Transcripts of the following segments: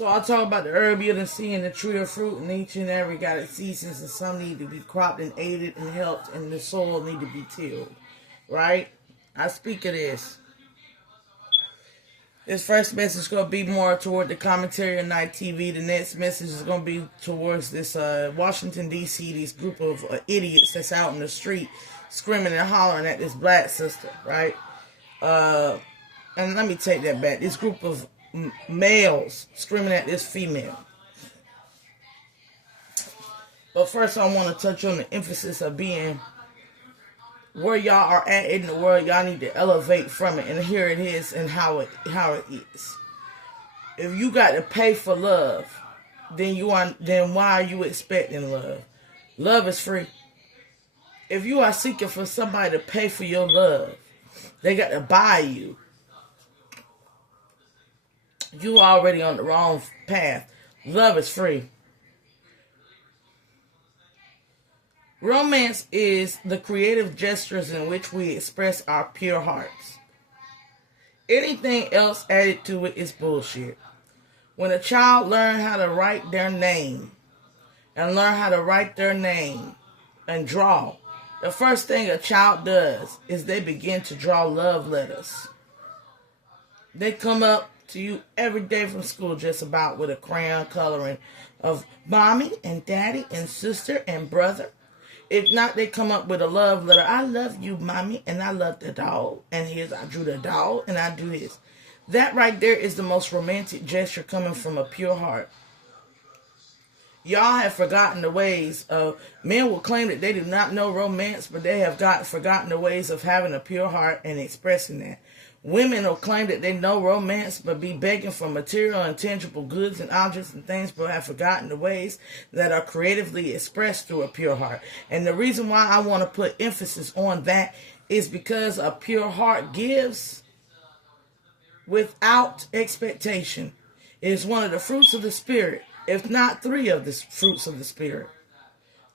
So I talk about the herb of the sea and the tree of fruit, and each and every got its seasons, and some need to be cropped and aided and helped, and the soil need to be tilled. Right? I speak of this. This first message is going to be more toward the commentary on Night TV. The next message is going to be towards this Washington, D.C., this group of idiots that's out in the street screaming and hollering at this black sister, right? And let me take that back. This group of males screaming at this female. But first I want to touch on the emphasis of being where y'all are at in the world. Y'all need to elevate from it, and here it is and how it is. If you got to pay for love, then why are you expecting love? Love is free. If you are seeking for somebody to pay for your love, they got to buy you. You already on the wrong path. Love is free. Romance is the creative gestures in which we express our pure hearts. Anything else added to it is bullshit. When a child learns how to write their name and draw, the first thing a child does is they begin to draw love letters. They come up to you every day from school just about with a crayon coloring of mommy and daddy and sister and brother. If not, they come up with a love letter. I love you, mommy, and I love the dog. And here's, I drew the dog, and I do this. That right there is the most romantic gesture coming from a pure heart. Y'all have forgotten the ways of, men will claim that they do not know romance, but they have forgotten the ways of having a pure heart and expressing that. Women will claim that they know romance, but be begging for material and tangible goods and objects and things, but have forgotten the ways that are creatively expressed through a pure heart. And the reason why I want to put emphasis on that is because a pure heart gives without expectation. It is one of the fruits of the Spirit, if not 3 of the fruits of the Spirit.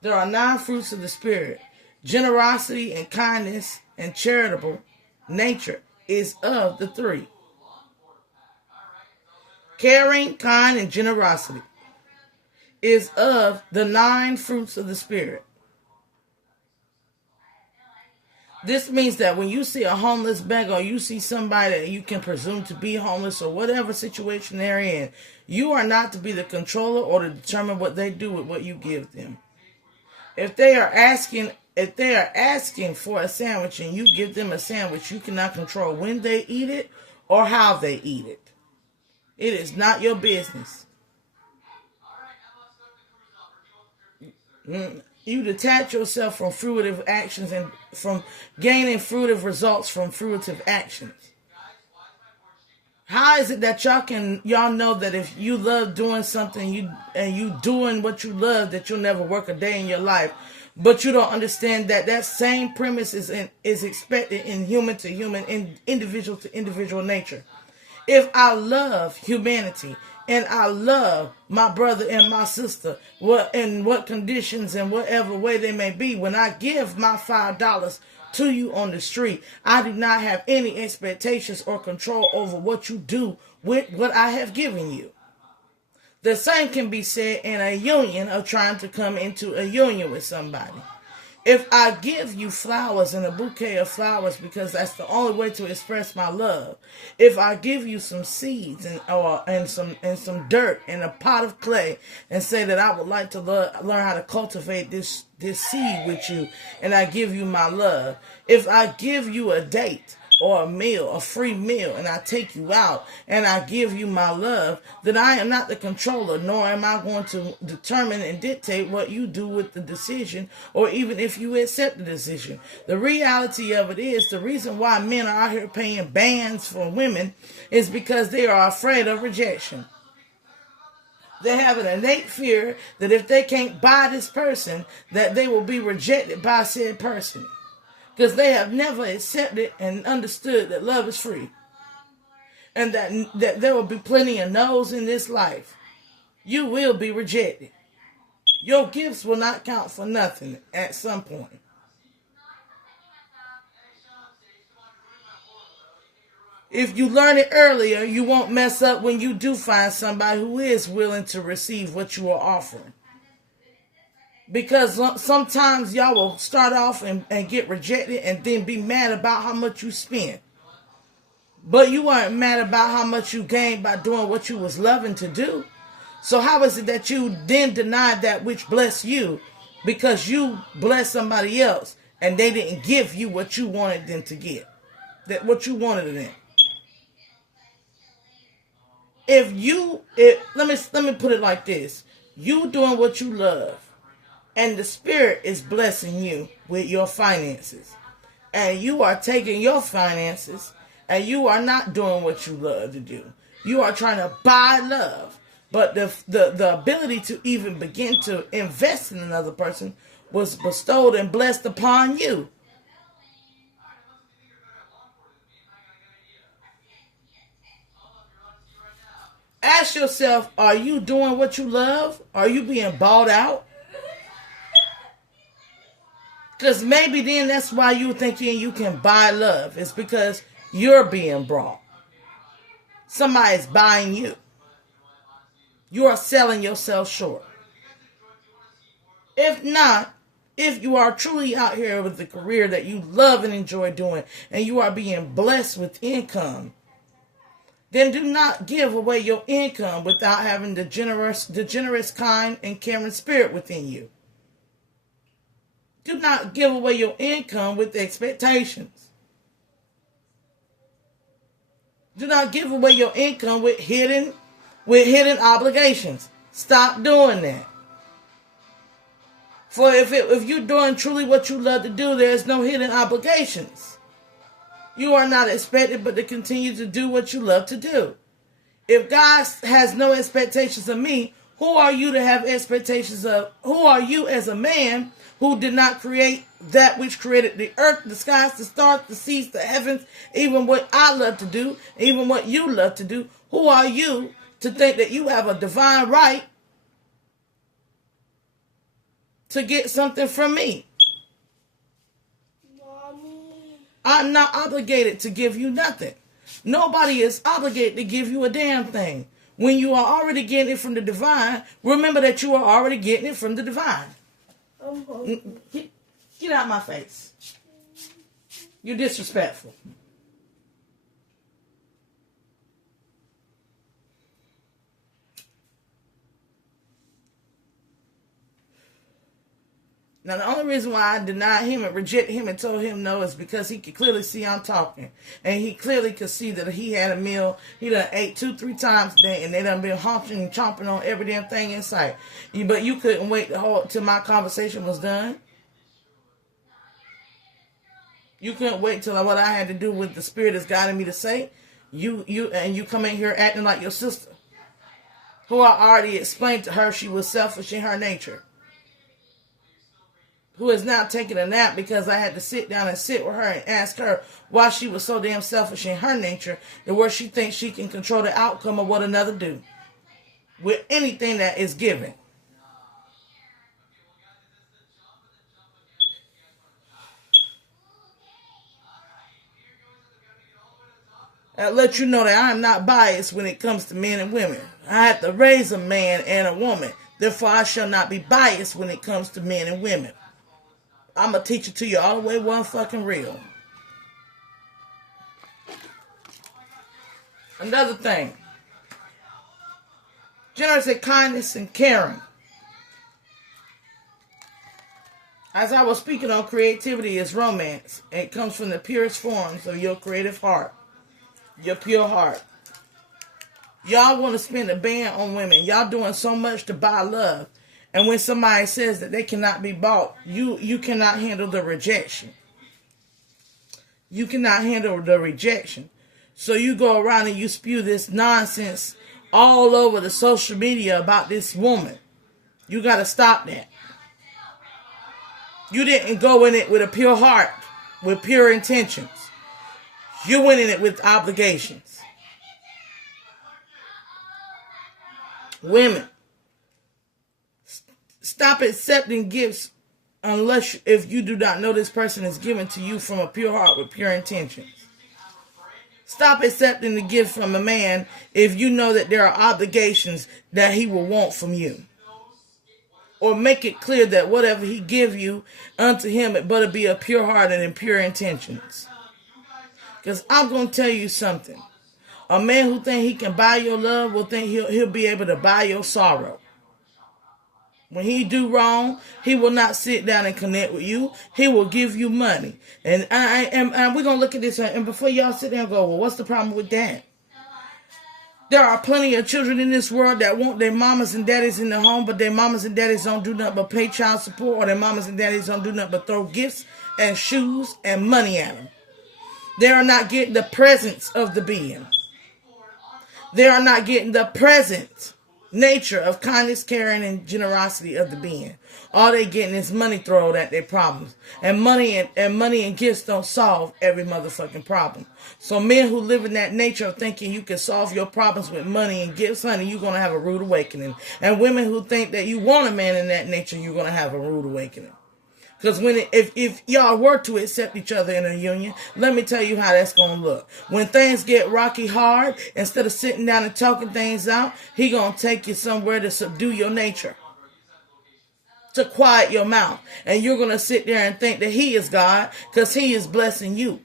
There are 9 fruits of the Spirit. Generosity and kindness and charitable nature is of the 3. Caring, kind, and generosity is of the 9 fruits of the Spirit. This means that when you see a homeless beggar, or you see somebody that you can presume to be homeless, or whatever situation they're in, you are not to be the controller or to determine what they do with what you give them. If they are asking for a sandwich and you give them a sandwich, you cannot control when they eat it or how they eat it. It is not your business. You detach yourself from fruitive actions and from gaining fruitive results from fruitive actions. How is it that y'all know that if you love doing something and you doing what you love, that you'll never work a day in your life? But you don't understand that same premise is expected in human to human, in individual to individual nature. If I love humanity and I love my brother and my sister, in what conditions and whatever way they may be, when I give my $5 to you on the street, I do not have any expectations or control over what you do with what I have given you. The same can be said in a union of trying to come into a union with somebody. If I give you flowers and a bouquet of flowers because that's the only way to express my love, if I give you some seeds and some dirt and a pot of clay and say that I would like to learn how to cultivate this seed with you, and I give you my love, if I give you a date or a meal, a free meal, and I take you out and I give you my love, then I am not the controller, nor am I going to determine and dictate what you do with the decision, or even if you accept the decision. The reality of it is, the reason why men are out here paying bands for women is because they are afraid of rejection. They have an innate fear that if they can't buy this person, that they will be rejected by said person. Because they have never accepted and understood that love is free. And that there will be plenty of no's in this life. You will be rejected. Your gifts will not count for nothing at some point. If you learn it earlier, you won't mess up when you do find somebody who is willing to receive what you are offering. Because sometimes y'all will start off and get rejected and then be mad about how much you spend. But you weren't mad about how much you gained by doing what you was loving to do. So how is it that you then denied that which blessed you because you blessed somebody else and they didn't give you what you wanted them to get? What you wanted of them. Let me put it like this. You doing what you love and the Spirit is blessing you with your finances. And you are taking your finances and you are not doing what you love to do. You are trying to buy love. But the ability to even begin to invest in another person was bestowed and blessed upon you. Ask yourself, are you doing what you love? Are you being bought out? Because maybe then that's why you're thinking you can buy love. It's because you're being bought. Somebody's buying you. You are selling yourself short. If not, if you are truly out here with the career that you love and enjoy doing, and you are being blessed with income, then do not give away your income without having the generous, kind, and caring spirit within you. Do not give away your income with expectations. Do not give away your income with hidden obligations. Stop doing that. For if you're doing truly what you love to do, there's no hidden obligations. You are not expected but to continue to do what you love to do. If God has no expectations of me, who are you to have expectations of? Who are you as a man who did not create that which created the earth, the skies, the stars, the seas, the heavens, even what I love to do, even what you love to do? Who are you to think that you have a divine right to get something from me? Mommy. I'm not obligated to give you nothing. Nobody is obligated to give you a damn thing. When you are already getting it from the divine, remember that you are already getting it from the divine. Get out of my face. You're disrespectful. Now, the only reason why I denied him and rejected him and told him no is because he could clearly see I'm talking. And he clearly could see that he had a meal. He done ate 2-3 times a day, and they done been honking and chomping on every damn thing in sight. But you couldn't wait till my conversation was done. You couldn't wait till what I had to do with the Spirit is guiding me to say. You come in here acting like your sister, who I already explained to her she was selfish in her nature, who is now taking a nap because I had to sit down and sit with her and ask her why she was so damn selfish in her nature and where she thinks she can control the outcome of what another do with anything that is given. I let you know that I am not biased when it comes to men and women. I had to raise a man and a woman. Therefore, I shall not be biased when it comes to men and women. I'm going to teach it to you all the way one fucking real. Another thing. Generous in kindness and caring. As I was speaking on, creativity is romance. And it comes from the purest forms of your creative heart. Your pure heart. Y'all want to spend a band on women. Y'all doing so much to buy love. And when somebody says that they cannot be bought, you cannot handle the rejection. You cannot handle the rejection. So you go around and you spew this nonsense all over the social media about this woman. You got to stop that. You didn't go in it with a pure heart, with pure intentions. You went in it with obligations. Women, stop accepting gifts if you do not know this person is given to you from a pure heart with pure intentions. Stop accepting the gift from a man if you know that there are obligations that he will want from you. Or make it clear that whatever he give you unto him, it better be a pure heart and in pure intentions. Because I'm going to tell you something. A man who think he can buy your love will think he'll be able to buy your sorrow. When he do wrong, he will not sit down and connect with you. He will give you money. And we're going to look at this. And before y'all sit there and go, well, what's the problem with that? There are plenty of children in this world that want their mamas and daddies in the home, but their mamas and daddies don't do nothing but pay child support, or their mamas and daddies don't do nothing but throw gifts and shoes and money at them. They are not getting the presence of the being. They are not getting the present nature of kindness, caring, and generosity of the being. All they getting is money thrown at their problems. And money and gifts don't solve every motherfucking problem. So men who live in that nature of thinking you can solve your problems with money and gifts, honey, you're going to have a rude awakening. And women who think that you want a man in that nature, you're going to have a rude awakening. Because if y'all were to accept each other in a union, let me tell you how that's going to look. When things get rocky hard, instead of sitting down and talking things out, he going to take you somewhere to subdue your nature, to quiet your mouth. And you're going to sit there and think that he is God because he is blessing you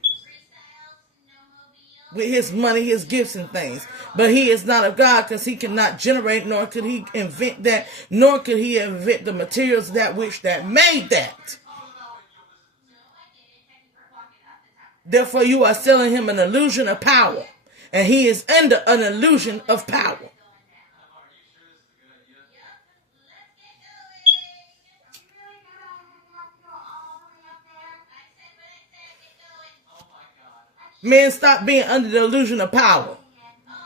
with his money, his gifts and things. But he is not of God because he cannot generate, nor could he invent that, nor could he invent the materials that made that. Therefore, you are selling him an illusion of power. And he is under an illusion of power. Men, stop being under the illusion of power.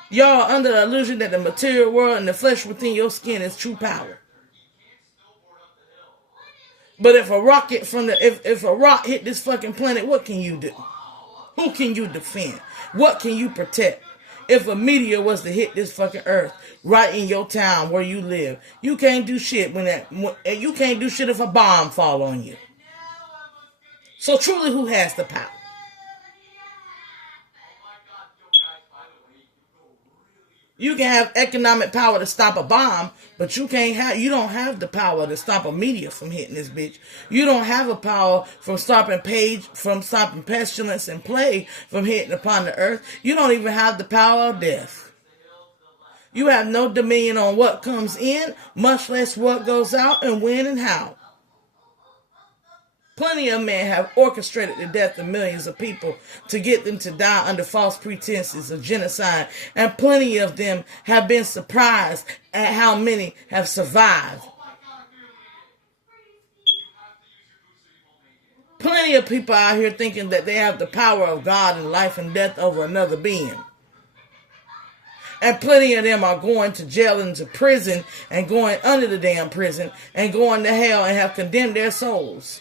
Y'all are under the illusion that the material world and the flesh within your skin is true power. But if a rock hit this fucking planet, what can you do? Who can you defend? What can you protect? If a meteor was to hit this fucking earth right in your town where you live, you can't do shit you can't do shit if a bomb fall on you. So truly, who has the power? You can have economic power to stop a bomb, but you don't have the power to stop a meteor from hitting this bitch. You don't have a power from stopping pestilence and plague from hitting upon the earth. You don't even have the power of death. You have no dominion on what comes in, much less what goes out and when and how. Plenty of men have orchestrated the death of millions of people to get them to die under false pretenses of genocide. And plenty of them have been surprised at how many have survived. Plenty of people out here thinking that they have the power of God and life and death over another being. And plenty of them are going to jail and to prison and going under the damn prison and going to hell and have condemned their souls.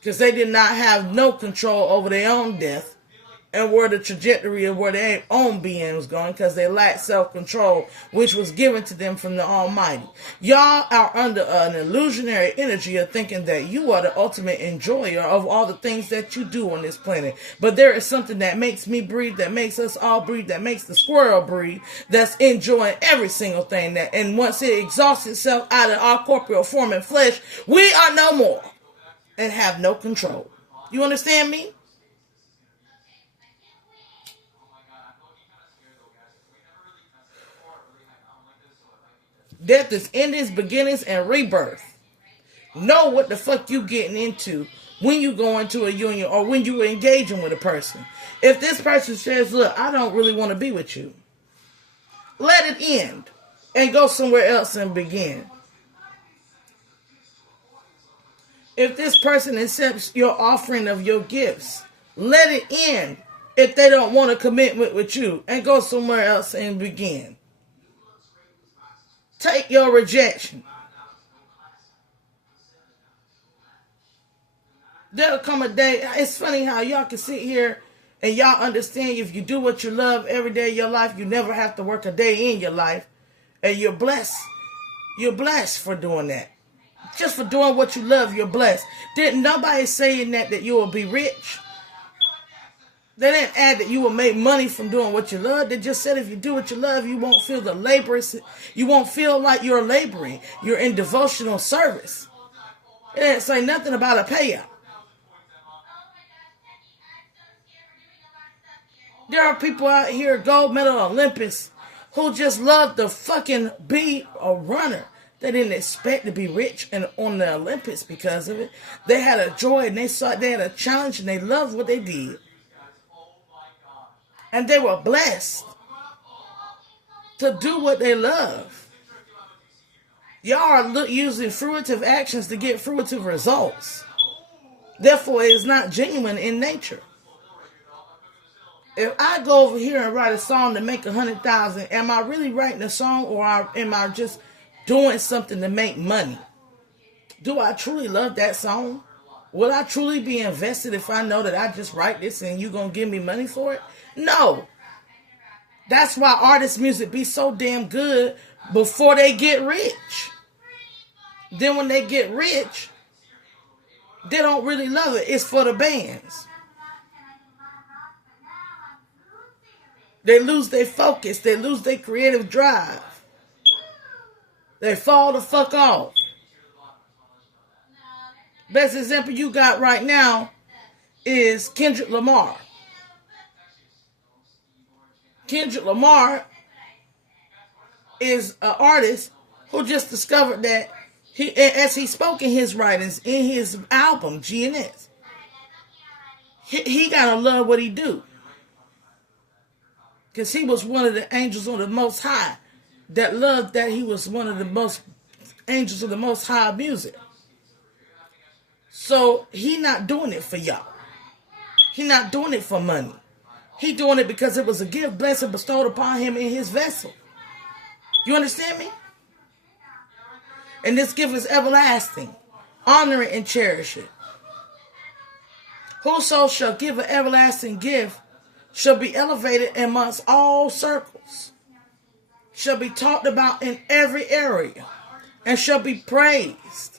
Because they did not have no control over their own death and where the trajectory of where their own being was going, because they lacked self-control, which was given to them from the Almighty. Y'all are under an illusionary energy of thinking that you are the ultimate enjoyer of all the things that you do on this planet. But there is something that makes me breathe, that makes us all breathe, that makes the squirrel breathe, that's enjoying every single thing. And once it exhausts itself out of our corporeal form and flesh, we are no more. And have no control. You understand me? Death is endings, beginnings, and rebirth. Know what the fuck you getting into when you go into a union or when you are engaging with a person. If this person says, look, I don't really want to be with you, let it end and go somewhere else and begin. If this person accepts your offering of your gifts, let it end if they don't want a commitment with you and go somewhere else and begin. Take your rejection. There'll come a day, it's funny how y'all can sit here and y'all understand if you do what you love every day of your life, you never have to work a day in your life. And you're blessed. You're blessed for doing that. Just for doing what you love, you're blessed. Didn't nobody saying that you will be rich? They didn't add that you will make money from doing what you love. They just said if you do what you love, you won't feel the laborious. You won't feel like you're laboring. You're in devotional service. It didn't say nothing about a payout. There are people out here, gold medal Olympians, who just love to fucking be a runner. They didn't expect to be rich and on the Olympics because of it. They had a joy and they had a challenge and they loved what they did. And they were blessed to do what they love. Y'all are using fruitive actions to get fruitive results. Therefore, it is not genuine in nature. If I go over here and write a song to make 100,000, am I really writing a song or am I just doing something to make money? Do I truly love that song? Will I truly be invested if I know that I just write this and you're going to give me money for it? No. That's why artists' music be so damn good before they get rich. Then when they get rich, they don't really love it. It's for the bands. They lose their focus. They lose their creative drive. They fall the fuck off. Best example you got right now is Kendrick Lamar. Kendrick Lamar is an artist who just discovered that as he spoke in his writings, in his album, GNS, he gotta love what he do. Because he was one of the angels on the Most High that loved that he was one of the most angels of the Most High music. So he not doing it for y'all. He not doing it for money. He doing it because it was a gift, blessing bestowed upon him in his vessel. You understand me? And this gift is everlasting. Honor it and cherish it. Whoso shall give an everlasting gift shall be elevated amongst all circles, shall be talked about in every area, and shall be praised.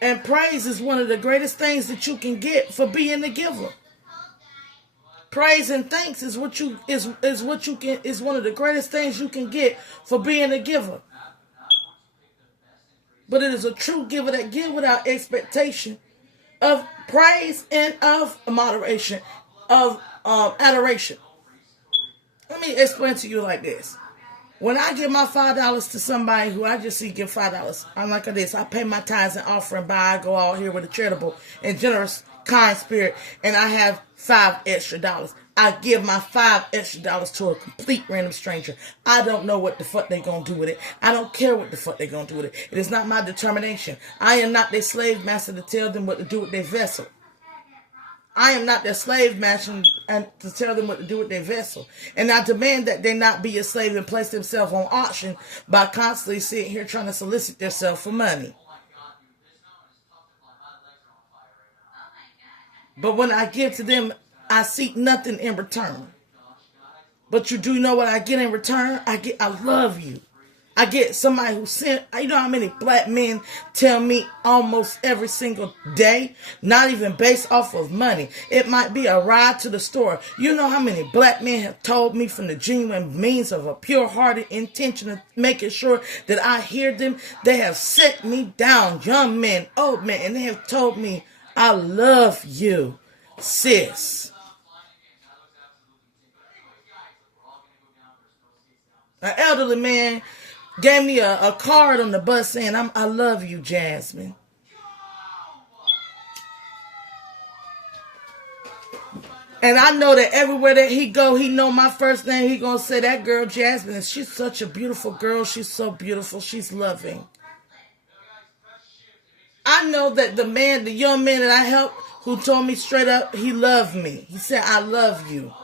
And praise is one of the greatest things that you can get for being a giver. Praise and thanks is one of the greatest things you can get for being a giver. But it is a true giver that gives without expectation of praise and of moderation, of adoration. Let me explain to you like this. When I give my $5 to somebody who I just see give $5, I'm like this. I pay my tithes and offering by. I go out here with a charitable and generous, kind spirit, and I have $5 extra. I give my $5 extra to a complete random stranger. I don't know what the fuck they gonna do with it. I don't care what the fuck they gonna do with it. It is not my determination. I am not their slave master to tell them what to do with their vessel. I am not their slave master and to tell them what to do with their vessel. And I demand that they not be a slave and place themselves on auction by constantly sitting here trying to solicit themselves for money. But when I give to them, I seek nothing in return. But you do know what I get in return? I love you. I get somebody who sent, you know how many black men tell me almost every single day, not even based off of money. It might be a ride to the store. You know how many black men have told me from the genuine means of a pure-hearted intention of making sure that I hear them. They have set me down, young men, old men, and they have told me, I love you, sis. An elderly man gave me a card on the bus saying, I love you, Jasmine. And I know that everywhere that he go, he know my first name. He gonna say, that girl, Jasmine, she's such a beautiful girl. She's so beautiful. She's loving. I know that the young man that I helped, who told me straight up, he loved me. He said, I love you.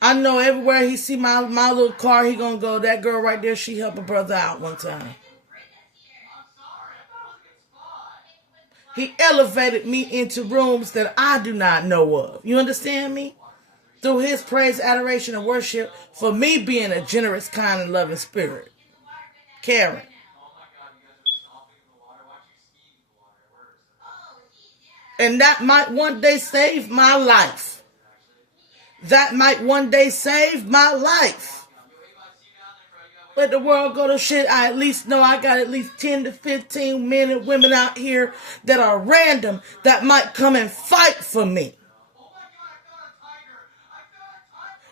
I know everywhere he see my little car, he gonna go, that girl right there, she helped a brother out one time. He elevated me into rooms that I do not know of. You understand me? Through his praise, adoration, and worship for me being a generous, kind, and loving spirit. Caring. And that might one day save my life. that might one day save my life. Let the world go to shit. I at least know I got at least 10 to 15 men and women out here that are random that might come and fight for me.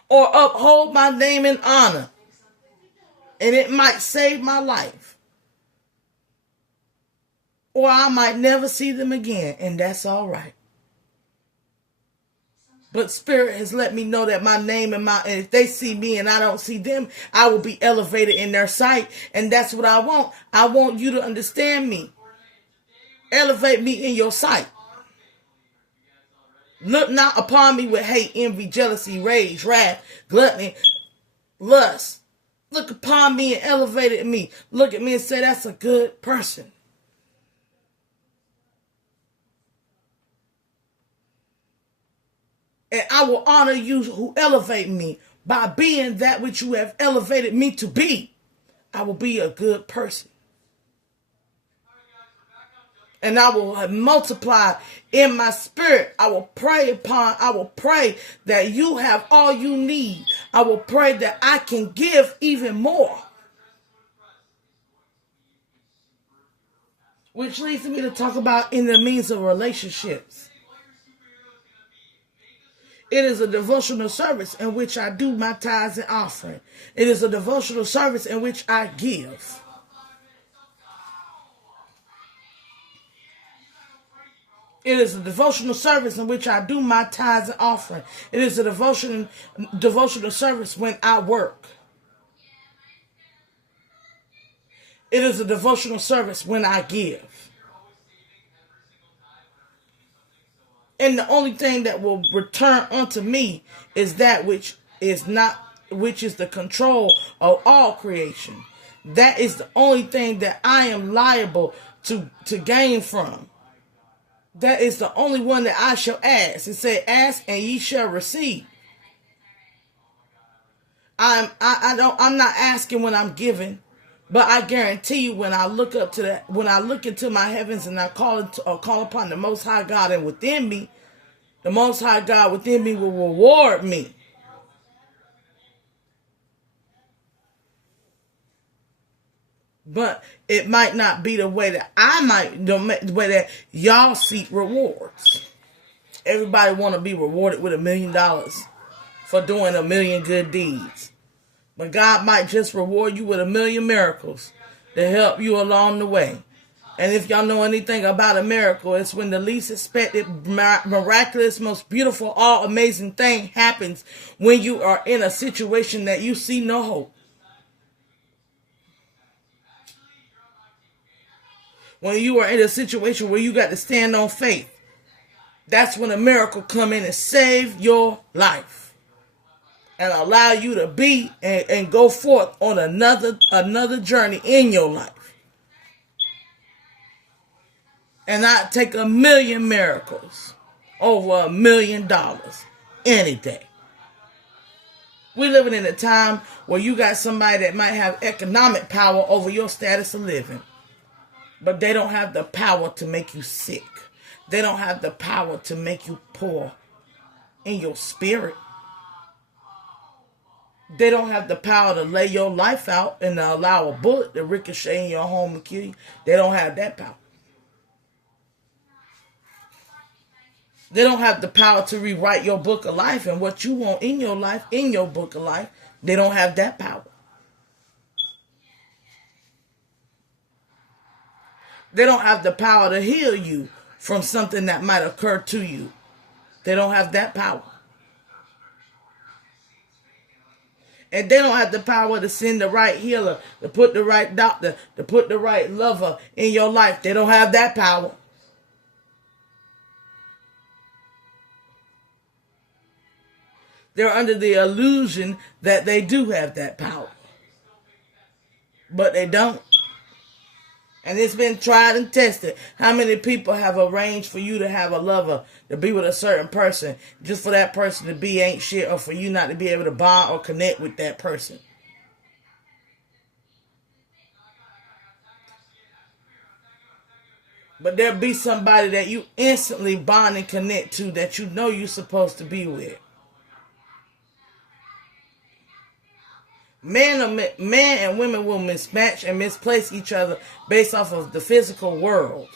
Or uphold my name and honor. And it might save my life. Or I might never see them again. And that's all right. But Spirit has let me know that my name and if they see me and I don't see them, I will be elevated in their sight. And that's what I want. I want you to understand me. Elevate me in your sight. Look not upon me with hate, envy, jealousy, rage, wrath, gluttony, lust. Look upon me and elevate me. Look at me and say, that's a good person. And I will honor you who elevate me by being that which you have elevated me to be. I will be a good person. And I will multiply in my spirit. I will pray that you have all you need. I will pray that I can give even more. Which leads me to talk about in the means of relationships. It is a devotional service in which I do my tithes and offering. It is a devotional service in which I give. It is a devotional service in which I do my tithes and offering. It is a devotional service when I work. It is a devotional service when I give. And the only thing that will return unto me is that which is the control of all creation. That is the only thing that I am liable to gain from. That is the only one that I shall ask. It said, ask and ye shall receive. I'm not asking when I'm giving, but I guarantee you when I look into my heavens and I call upon the Most High God and within me, the Most High God within me will reward me. But it might not be the way that the way that y'all seek rewards. Everybody want to be rewarded with $1 million for doing 1 million good deeds. But God might just reward you with 1 million miracles to help you along the way. And if y'all know anything about a miracle, it's when the least expected, miraculous, most beautiful, all amazing thing happens when you are in a situation that you see no hope. When you are in a situation where you got to stand on faith, that's when a miracle come in and save your life and allow you to be and go forth on another journey in your life. And I take 1 million miracles over $1 million any day. We're living in a time where you got somebody that might have economic power over your status of living. But they don't have the power to make you sick. They don't have the power to make you poor in your spirit. They don't have the power to lay your life out and to allow a bullet to ricochet in your home and kill you. They don't have that power. They don't have the power to rewrite your book of life and what you want in your life, in your book of life. They don't have that power. They don't have the power to heal you from something that might occur to you. They don't have that power. And they don't have the power to send the right healer, to put the right doctor, to put the right lover in your life. They don't have that power. They're under the illusion that they do have that power. But they don't. And it's been tried and tested. How many people have arranged for you to have a lover, to be with a certain person, just for that person to be ain't shit, or for you not to be able to bond or connect with that person? But there'll be somebody that you instantly bond and connect to that you know you're supposed to be with. Men and women will mismatch and misplace each other based off of the physical world.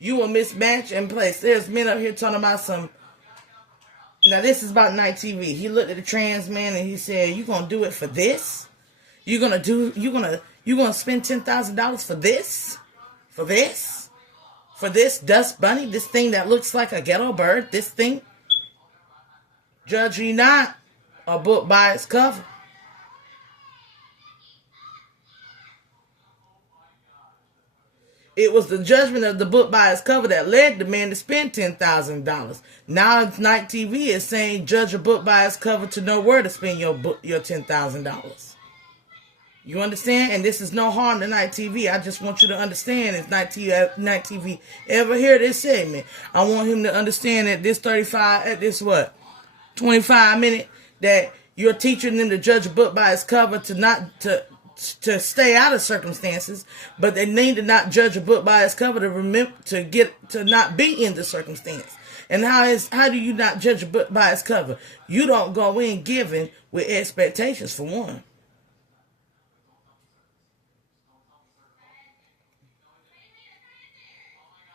You will mismatch and place. There's men up here talking about some. Now this is about night TV. He looked at the trans man and he said, "You gonna do it for this? You gonna spend $10,000 for this? For this? For this dust bunny? This thing that looks like a ghetto bird? This thing? Judge ye not a book by its cover." It was the judgment of the book by its cover that led the man to spend $10,000. Now Night TV is saying judge a book by its cover to know where to spend your $10,000. You understand? And this is no harm to Night TV. I just want you to understand if Night TV ever hear this segment, I want him to understand that this 25 minute that you're teaching them to judge a book by its cover to stay out of circumstances, but they need to not judge a book by its cover to remember to not be in the circumstance. And how do you not judge a book by its cover? You don't go in giving with expectations, for one.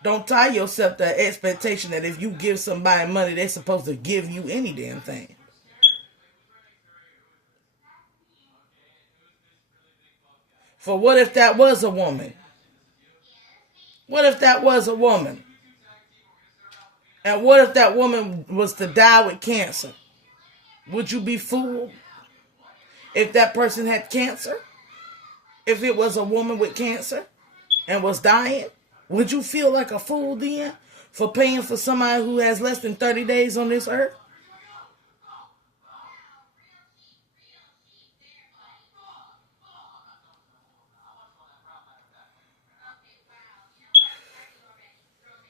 Don't tie yourself to the expectation that if you give somebody money, they're supposed to give you any damn thing. For what if that was a woman? What if that was a woman? And what if that woman was to die with cancer? Would you be fooled if that person had cancer? If it was a woman with cancer and was dying, would you feel like a fool then for paying for somebody who has less than 30 days on this earth?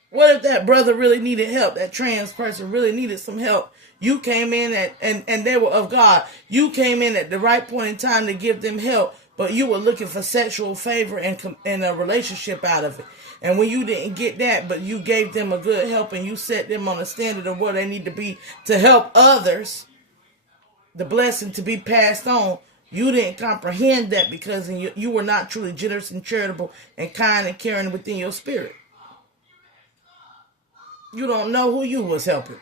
What if that brother really needed help? That trans person really needed some help. You came in and they were of God. You came in at the right point in time to give them help, but you were looking for sexual favor and a relationship out of it. And when you didn't get that, but you gave them a good help and you set them on a standard of where they need to be to help others, the blessing to be passed on, you didn't comprehend that because you were not truly generous and charitable and kind and caring within your spirit. You don't know who you was helping.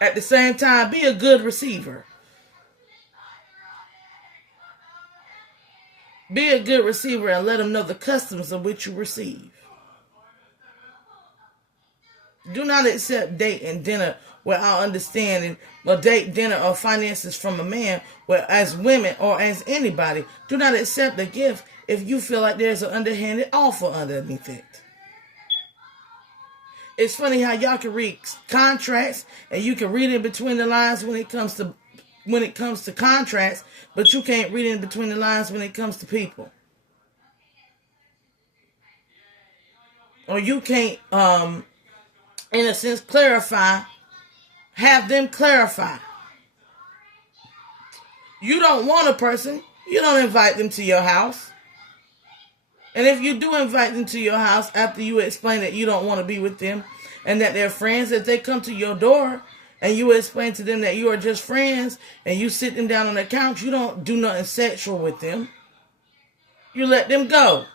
At the same time, be a good receiver. Be a good receiver and let them know the customs of which you receive. Do not accept date and dinner without understanding or date, dinner, or finances from a man, where as women or as anybody, do not accept a gift if you feel like there's an underhanded offer underneath it. It's funny how y'all can read contracts and you can read in between the lines when it comes to contracts, but you can't read in between the lines when it comes to people. Or you can't, in a sense, have them clarify. You don't want a person, you don't invite them to your house. And if you do invite them to your house after you explain that you don't want to be with them and that they're friends, if they come to your door and you explain to them that you are just friends and you sit them down on the couch, you don't do nothing sexual with them. You let them go.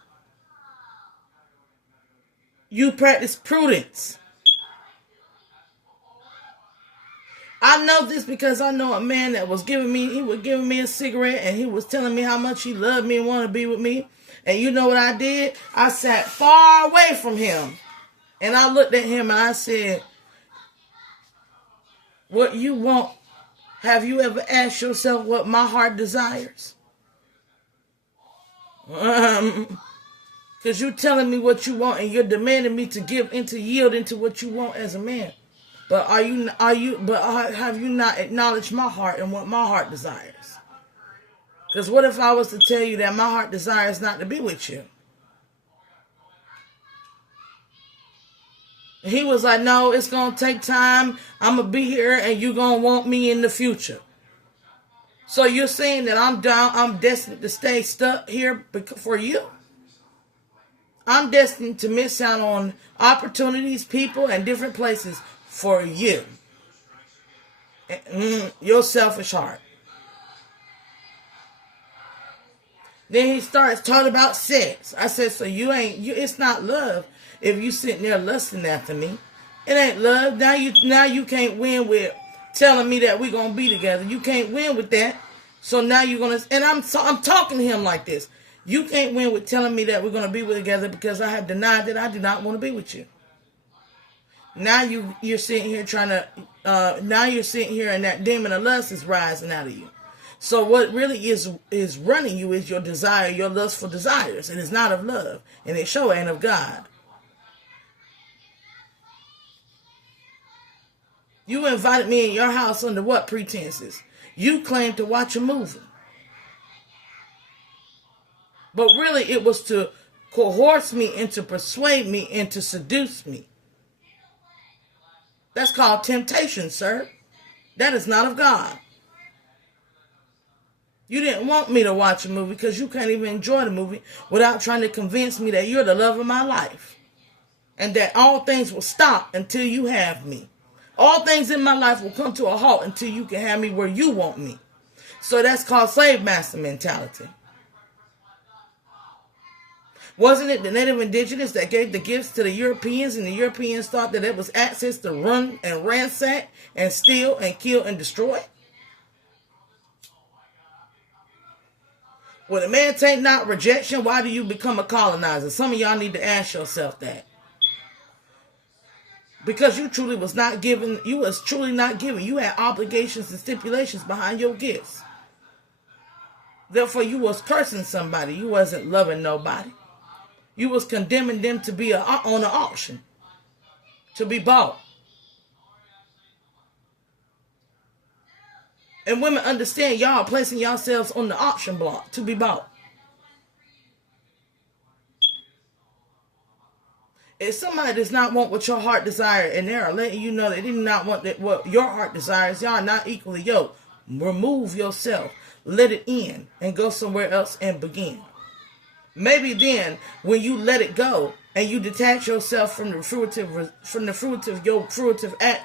You practice prudence. I know this because I know a man that was giving me a cigarette and he was telling me how much he loved me and wanted to be with me. And you know what I did? I sat far away from him. And I looked at him and I said, what you want, have you ever asked yourself what my heart desires? Because you're telling me what you want and you're demanding me to give and to yield into what you want as a man. But have you not acknowledged my heart and what my heart desires? Because what if I was to tell you that my heart desires not to be with you? And he was like, no, it's going to take time. I'm going to be here and you're going to want me in the future. So you're saying that I'm destined to stay stuck here for you? I'm destined to miss out on opportunities, people, and different places for you. Your selfish heart. Then he starts talking about sex. I said, so it's not love if you sitting there lusting after me. It ain't love. Now you can't win with telling me that we're gonna be together. You can't win with that. So now you're gonna, and I'm talking to him like this. You can't win with telling me that we're gonna be together because I have denied that I do not want to be with you. Now you're sitting here trying to, now you're sitting here and that demon of lust is rising out of you. So what really is running you is your desire, your lustful desires. And it's not of love. And it sure ain't of God. You invited me in your house under what pretenses? You claimed to watch a movie. But really it was to coerce me and to persuade me and to seduce me. That's called temptation, sir. That is not of God. You didn't want me to watch a movie because you can't even enjoy the movie without trying to convince me that you're the love of my life. And that all things will stop until you have me. All things in my life will come to a halt until you can have me where you want me. So that's called slave master mentality. Wasn't it the native indigenous that gave the gifts to the Europeans, and the Europeans thought that it was access to run and ransack and steal and kill and destroy? When a man take not rejection, why do you become a colonizer? Some of y'all need to ask yourself that. Because you truly was not given, you was truly not given. You had obligations and stipulations behind your gifts. Therefore, you was cursing somebody. You wasn't loving nobody. You was condemning them to be on an auction, to be bought. And women understand y'all placing yourselves on the auction block to be bought. If somebody does not want what your heart desires, and they are letting you know they did not want that what your heart desires, y'all are not equally yoked. Remove yourself, let it in, and go somewhere else and begin. Maybe then, when you let it go and you detach yourself from your fruitive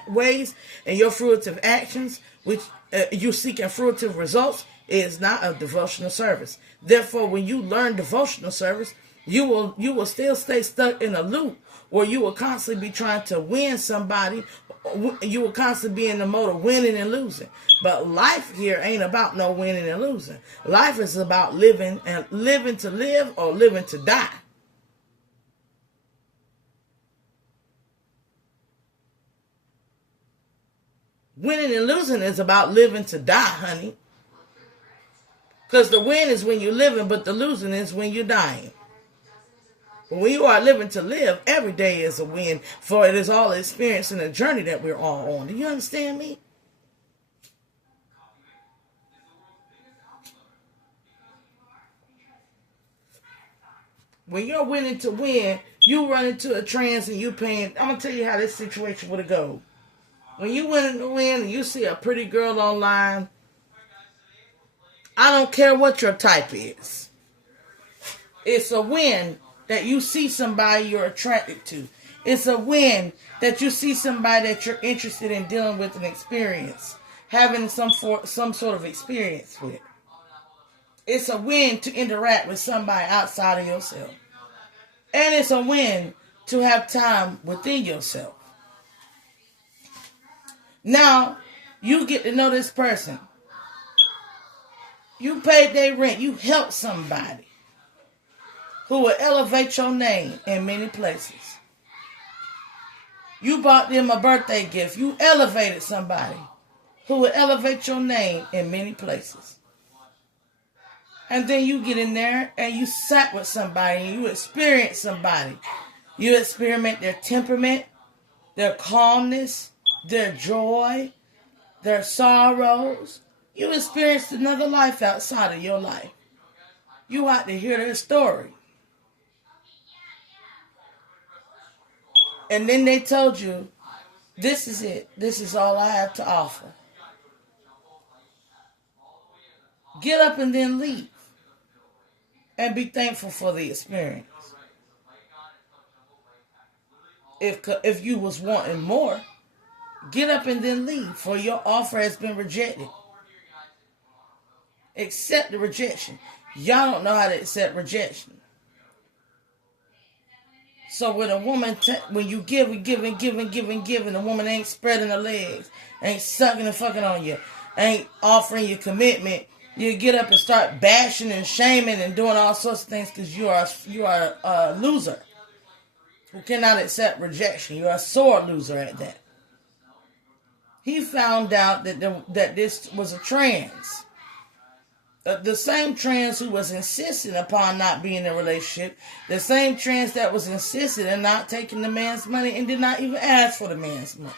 ways and your fruitive actions, which you seeking fruitive results, is not a devotional service. Therefore, when you learn devotional service, you will still stay stuck in a loop where you will constantly be trying to win somebody. You will constantly be in the mode of winning and losing. But life here ain't about no winning and losing. Life is about living, and living to live or living to die. Winning and losing is about living to die, honey. Because the win is when you're living, but the losing is when you're dying. But when you are living to live, every day is a win, for it is all experience and a journey that we're all on. Do you understand me? When you're winning to win, you run into a trance and you paying. I'm going to tell you how this situation would have go. When you winning to win and you see a pretty girl online, I don't care what your type is. It's a win that you see somebody you're attracted to. It's a win that you see somebody that you're interested in dealing with and experience, having some sort of experience with. It's a win to interact with somebody outside of yourself. And it's a win to have time within yourself. Now, you get to know this person. You paid their rent. You helped somebody who will elevate your name in many places. You bought them a birthday gift. You elevated somebody who will elevate your name in many places. And then you get in there and you sat with somebody and you experience somebody. You experiment their temperament, their calmness, their joy, their sorrows. You experienced another life outside of your life. You ought to hear their story. And then they told you, this is it. This is all I have to offer. Get up and then leave. And be thankful for the experience. if you was wanting more, get up and then leave, for your offer has been rejected. Accept the rejection. Y'all don't know how to accept rejection. So when a woman, when you give and give and give and give and give, and the woman ain't spreading her legs, ain't sucking and fucking on you, ain't offering you commitment, you get up and start bashing and shaming and doing all sorts of things because you are a loser who cannot accept rejection. You are a sore loser at that. He found out that this was a trans. The same trans who was insisting upon not being in a relationship, the same trans that was insisting on not taking the man's money and did not even ask for the man's money.